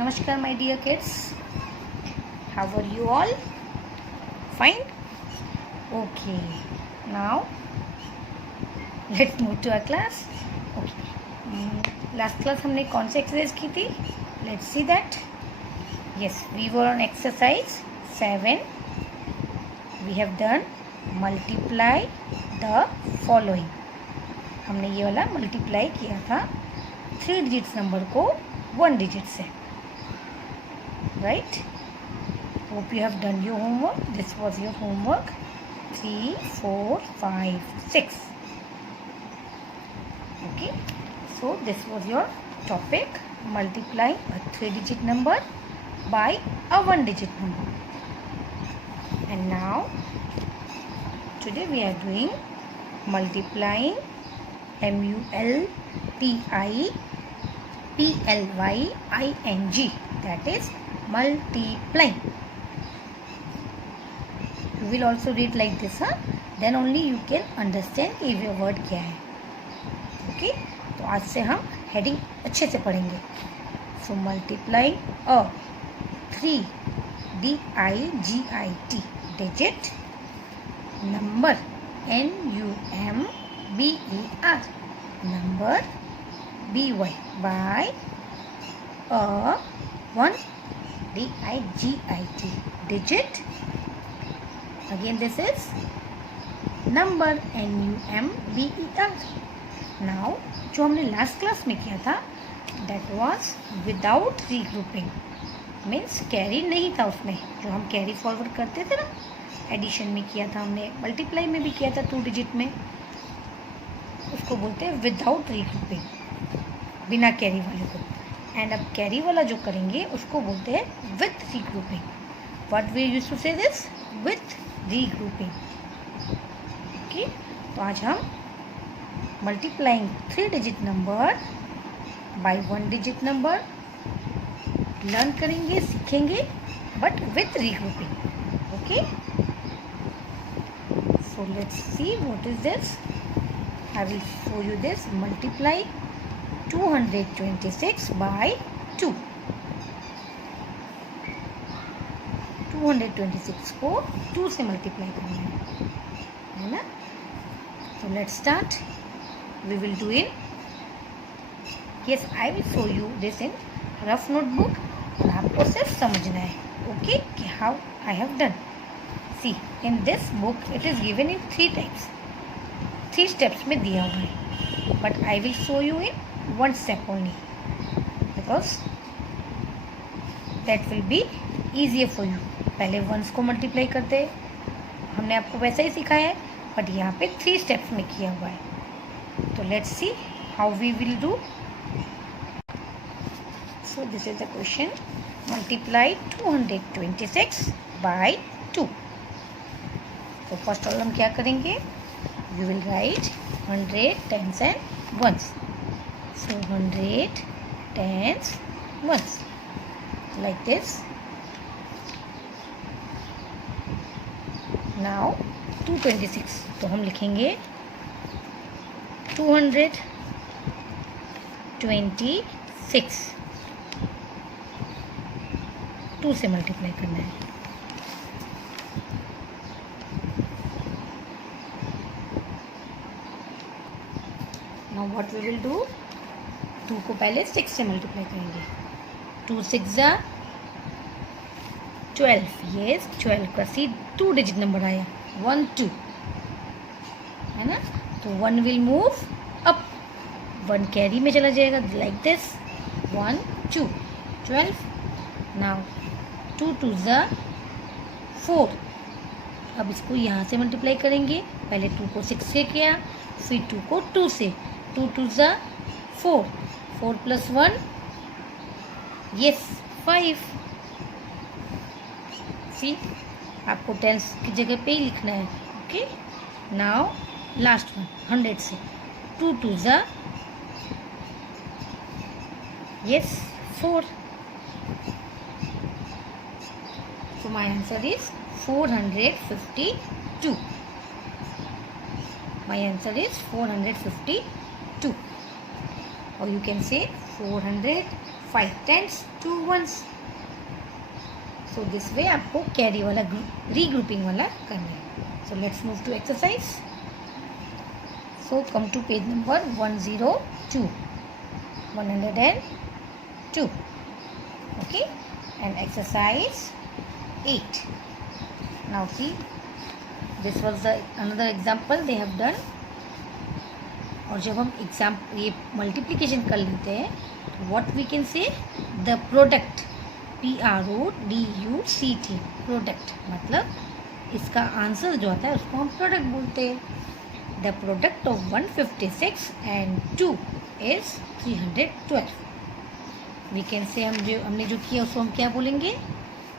Namaskar my dear kids. How are you all? Fine? Okay. Now let's move to our class. Okay. Last class हमने कौन सी exercise की थी? Let's see that. Yes, we were on exercise 7. We have done multiply the following. हमने ये वाला multiply किया था 3 digits number को 1 डिजिट से. Right? Hope you have done your homework. This was your homework. 3, 4, 5, 6. Okay. So this was your topic, multiplying a 3-digit number by a 1-digit number. And now today we are doing multiplying multiplying, that is multiplying. You will also read like this, huh? Then only you can understand कि ये word क्या है. Okay? तो आज से हम heading अच्छे से पढ़ेंगे. So multiplying a 3 digit digit number number number by a 1 digit digit. Again this is number number. Now जो हमने लास्ट क्लास में किया था that was without regrouping, means carry नहीं था उसमें. जो हम कैरी फॉरवर्ड करते थे ना, एडिशन में किया था हमने, मल्टीप्लाई में भी किया था 2 डिजिट में, उसको बोलते हैं विदाउट रीग्रुपिंग, बिना कैरी वाले को. एंड अब कैरी वाला जो करेंगे उसको बोलते हैं with regrouping. What we used to say this? With regrouping. Okay, तो आज हम multiplying 3 digit number by 1 digit number learn करेंगे, सीखेंगे, but with regrouping. Okay, so let's see what is this. I will show you this. Multiply 226 by 2. 226 को 2 से multiply करना है ना. So let's start. We will do in. Yes, I will show you this in rough notebook. और आपको सिर्फ समझना है. Okay, कि how I have done. See, in this book it is given in 3 types. 3 steps में दिया हुआ है, but I will show you in 1 step only, because that will be easier for you. पहले वंस को multiply करते हमने आपको वैसा ही सिखाया है, बट यहाँ पे 3 steps में किया हुआ है. तो let's see how we will do. So this is the question. Multiply 226 by 2. तो फर्स्ट ऑल हम क्या करेंगे? You will write 100 tens and ones. So 100 tens ones like this. Now 226. तो हम लिखेंगे 226. 2 से मल्टीप्लाई करना है. Now what we will do? 2 को पहले 6 से मल्टीप्लाई करेंगे. 2 6 12. Yes, 12 का सी 2 डिजिट नंबर आया. 1 2 है ना. तो 1 विल मूव अप, 1 कैरी में चला जाएगा लाइक दिस. 1 2 12. नाउ 2 2 4. अब इसको यहाँ से मल्टीप्लाई करेंगे. पहले 2 को 6 से किया, फिर 2 को 2 से. 2 2 4. 4 plus 1, yes 5. सी, आपको टेंस की जगह पे ही लिखना है. ओके, नाउ लास्ट वन 100 से. 2 2 yes 4. So my answer is 452. My answer is 452. Or you can say 452. 5 tens 2 ones. So this way आपको कैरी वाला रीग्रुपिंग वाला करना है। So let's move to exercise. So come to page number 102 102 okay, and exercise 8. Now see, this was the another example they have done. और जब हम ये multiplication कर लेते हैं, what we can say, the product, PRODUCT, product, मतलब इसका answer जो आता है उसको हम प्रोडक्ट बोलते हैं। The product of 156 and 2 is 312। We can say हमने जो किया उसको हम क्या बोलेंगे,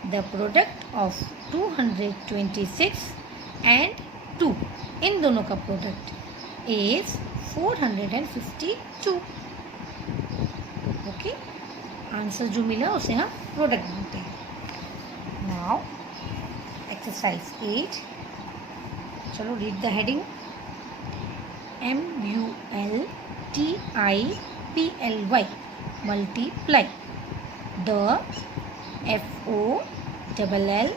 द प्रोडक्ट ऑफ 226 एंड 2, इन दोनों का प्रोडक्ट इज 452। ओके, आंसर जो मिला उसे हम प्रोडक्ट बोलते हैं। नाउ एक्सरसाइज 8, चलो read the heading. MULTIPLY, multiply the FOLLOWING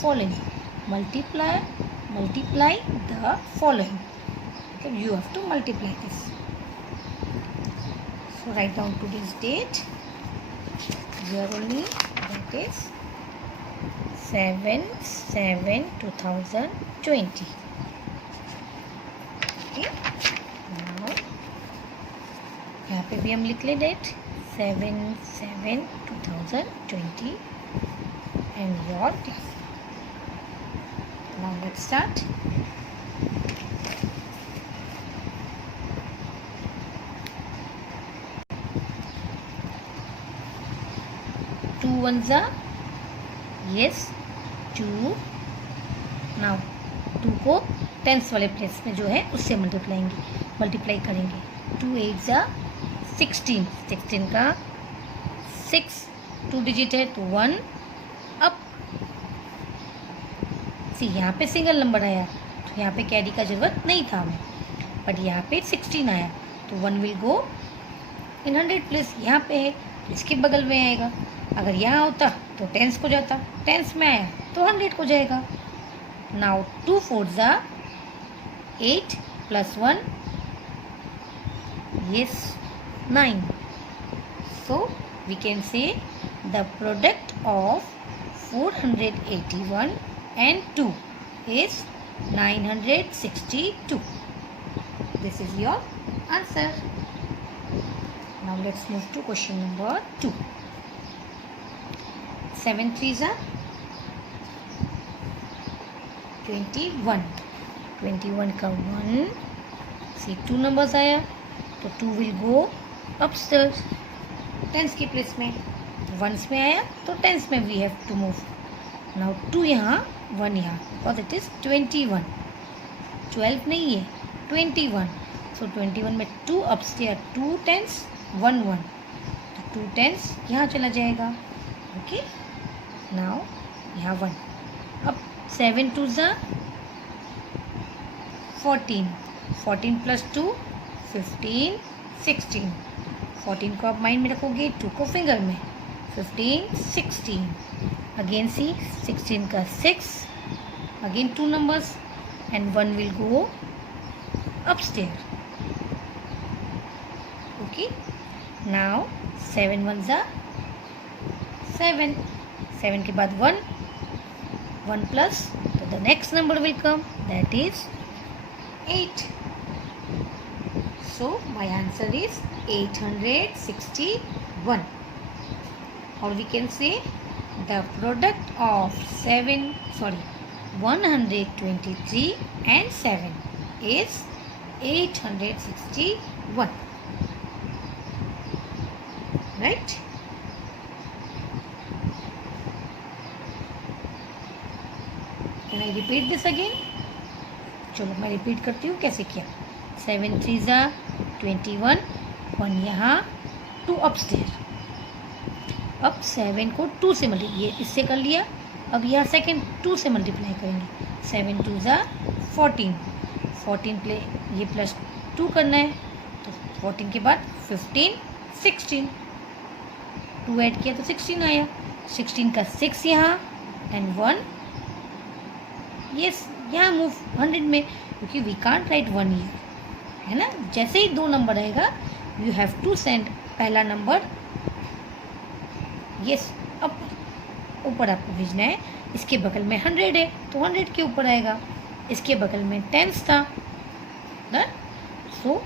following, multiply the following, so you have to multiply this. So write down today's date here only, that is 7/7/2020. okay, now यहाँ पे भी हम लिख ले date 7/7/2020 and your day. Now let's start. Two ones are yes 2. Now 2 को tense वाले place में जो है उससे मल्टीप्लाई करेंगे। 2 8 जा 16, 16 का 6 2 डिजिट है तो 1 अप। सी यहाँ पे सिंगल नंबर आया तो यहाँ पे कैरी का ज़रूरत नहीं था हमें, बट यहाँ पे 16 आया तो 1 विल गो इन 100 प्लेस, यहाँ पे है तो इसके बगल में आएगा। अगर यहाँ होता तो टेंस को जाता, टेंस में आया तो 100 को जाएगा। नाउ 2 4 जा 8 + 1 yes 9. So we can say the product of 481 and 2 is 962. This is your answer. Now let's move to question number 2. 7 3s are 21. 21 का 1, see 2 numbers आया तो 2 will go upstairs, टेंस की प्लेस में। वंस में आया तो tense में we have to move. Now 2 यहाँ 1 यहाँ, because it is 21, 12 नहीं है 21. So 21 में 2 upstairs, 2 टेंस 1 1, तो 2 टेंस यहाँ चला जाएगा। ओके, नाउ यहाँ 1। अब 7 2 जा 14, 14 + 2 15 16, 14 को आप माइंड में रखोगे, 2 को फिंगर में, 15 16, अगेन सी 16 का 6, again 2 numbers and 1 will go upstairs. Okay, now 7 1s are 7, 7 के बाद 1 plus, so the next number will come, that is 8. So my answer is 861. Or we can say the product of 123 and 7 is 861. Right? Can I repeat this again? चलो मैं repeat करती हूँ कैसे किया। 7 3 जा 21, 1 यहाँ, 2 अपस्टेयर। अब 7 को 2 से ये इससे कर लिया, अब यहाँ सेकंड 2 से मल्टीप्लाई करेंगे। 7 2 जा 14, 14 प्ले ये +2 करना है तो 14 के बाद 15, 16, 2 ऐड किया तो 16 आया, 16 का 6 यहाँ एंड 1 यस यहाँ मूव 100 में, क्योंकि वी कांट राइट 1 ईयर, है ना। जैसे ही 2 नंबर आएगा यू हैव टू सेंड पहला नंबर यस अब ऊपर आपको भेजना है। इसके बगल में 100 है तो 100 के ऊपर आएगा, इसके बगल में 10 था डन। सो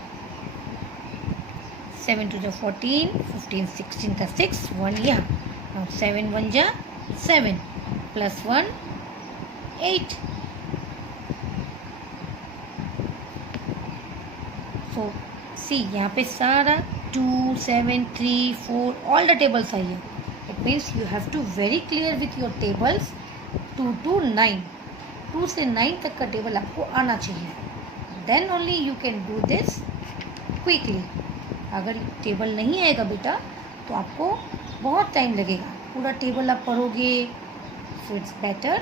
7 2 14, 15 16 का 6, 1 यहाँ, 7 1 जा 7 प्लस 1 8। सो सी यहाँ पे सारा 2 7 3 4 ऑल द टेबल्स आई है। It means you have to very clear with your tables 2 to 9, 2 से 9 तक का टेबल आपको आना चाहिए, then only you can do this quickly. अगर टेबल नहीं आएगा बेटा तो आपको बहुत टाइम लगेगा, पूरा टेबल आप पढ़ोगे, सो इट्स बेटर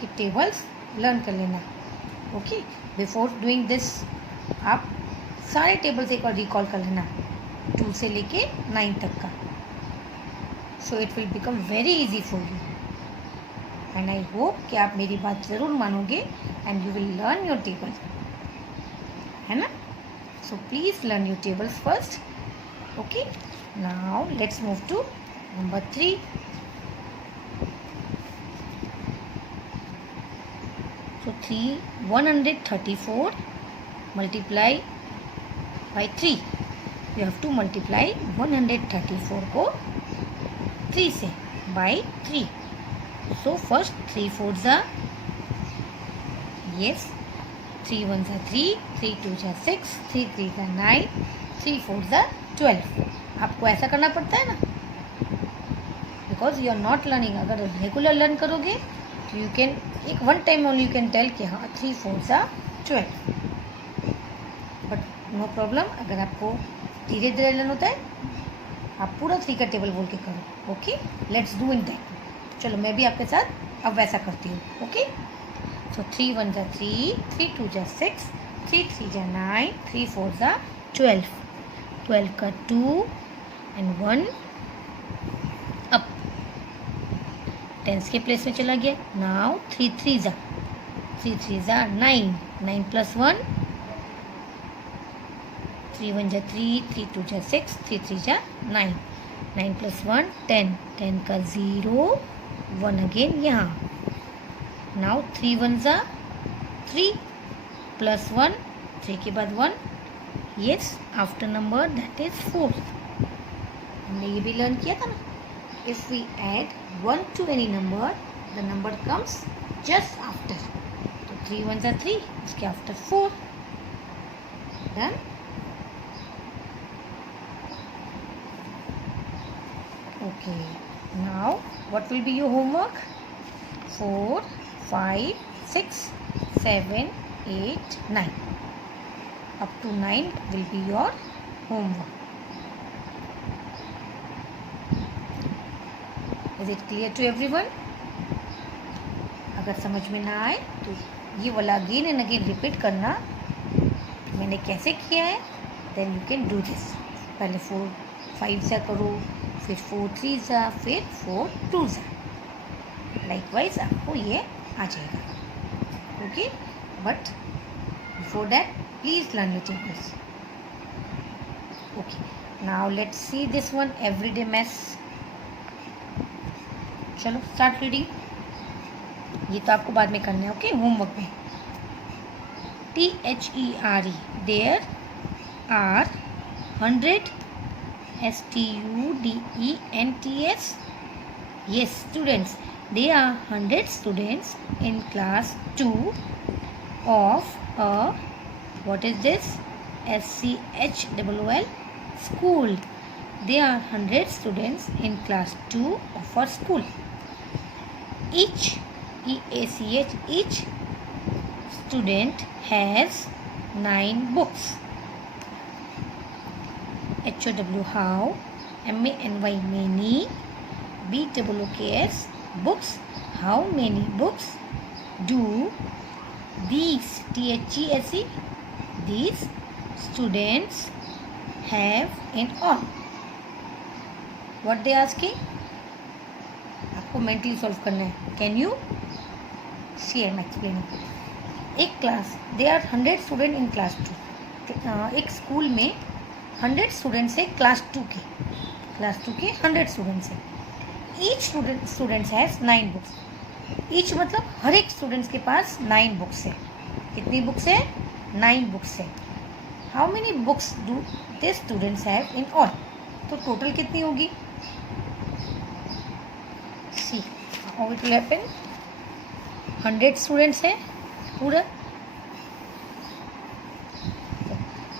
कि टेबल्स लर्न कर लेना। ओके, बिफोर डूइंग दिस आप सारे टेबल्स एक बार रिकॉल कर लेना 2 से लेके 9 तक का, so it will become very easy for you and I hope कि आप मेरी बात ज़रूर मानोगे and you will learn your table, है ना। So please learn your tables first. Okay, now let's move to number 3। So 134 multiply by 3, you have to multiply 134 को 3 से by 3. So first 3 4s are yes, 3 1s are 3, 3 2s are 6, 3 3s are 9, 3 4s are 12. आपको ऐसा करना पड़ता है ना, because you are not learning. अगर regular learn करोगे तो यू कैन एक one time only you can tell कि हाँ 3 4s are 12, but no problem. अगर आपको धीरे धीरे लर्न होता है आप पूरा 3 का टेबल बोल के करो। Okay, let's do in that. चलो मैं भी आपके साथ अब वैसा करती हूँ। Okay, so 3 1s are 3, 3 2s are 6, 3 3s are 9, 3 4s are 12, 12 का 2 एंड 1 अप, टेंस के प्लेस में चला गया। Now 3 3s are 9, 9 plus 1, 3 1s are 3, 3 2s are 6, 3 3s are 9, 9 plus 1 10, 10 का 0, 1 अगेन यहाँ। नाउ 3 1s are 3 plus 1, 3 के बाद 1, yes, after number that is 4। हमने ये भी लर्न किया था ना, if we add 1 to any number the number comes just after, तो 3 1s are 3, उसके after 4, done. Okay, now what will be your homework? 4 5 6 7 8 9, up to 9 will be your homework. Is it clear to everyone? अगर समझ में ना आए तो ये वाला अगेन एंड अगेन रिपीट करना, मैंने कैसे किया है, then you can do this. पहले 4 5 सा करो, फिर 4 3 सा, फिर 4 2 सा, लाइकवाइज आपको ये आ जाएगा। Okay, but before that please learn your tables. Okay, now let's see this one, everyday maths. चलो स्टार्ट रीडिंग, ये तो आपको बाद में करना है। ओके, होमवर्क में THERE, there are 100 STUDENTS, yes students, there are 100 students in class 2 of a, what is this, SCHOOL school. There are 100 students in class 2 of our school. Each EACH, each student has 9 books. HOW how, MANY many, BOOKS books, how many books do these THESE, these students have in all. What they asking? आपको mentally solve करना है. Can you see am explaining. एक class, there are 100 student in class 2. एक school में 100 students है class 2 के. Class 2 के 100 students है. Each students has 9 books. Each मतलब हर एक स्टूडेंट्स के पास 9 बुक्स है. कितनी बुक्स है? 9 बुक्स है. How many books do they students have in all? तो टोटल कितनी होगी? See how it will happen. 100 students हैं पूरा,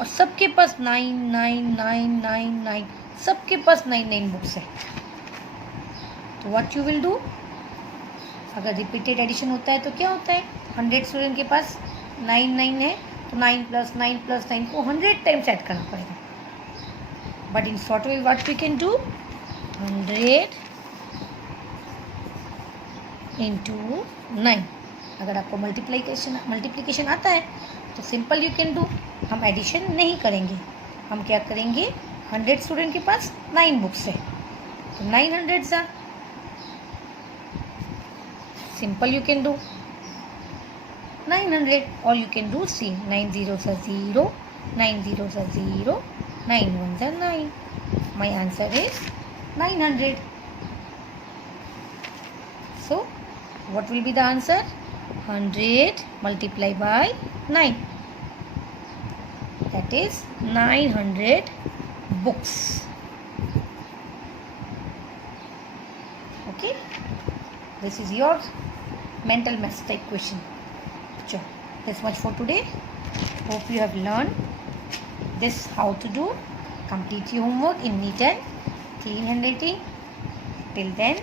और सबके पास 9 9 9 9 9, सबके पास 9 9 बुक्स है. तो व्हाट यू विल डू? अगर रिपीटेड एडिशन होता है तो क्या होता है? 100 स्टूडेंट के पास 9 9 है, तो 9 + 9 + 9 को 100 टाइम्स ऐड करना पड़ेगा. But in short way what we can do? 100 × 9. अगर आपको मल्टीप्लिकेशन आता है तो सिंपल यू कैन डू. हम एडिशन नहीं करेंगे, हम क्या करेंगे? 100 स्टूडेंट के पास 9 बुक्स है, तो 900 सा सिंपल यू कैन डू 900. और you can do see 9 0s are 0, 9 0s are 0, 9 1s are 9. My answer is 900. So what will be the answer? 100 multiplied by 9. That is 900 books. Okay, this is your mental math type question. So that's much for today. Hope you have learned this how to do. Complete your homework in neat and clean handwriting. Till then,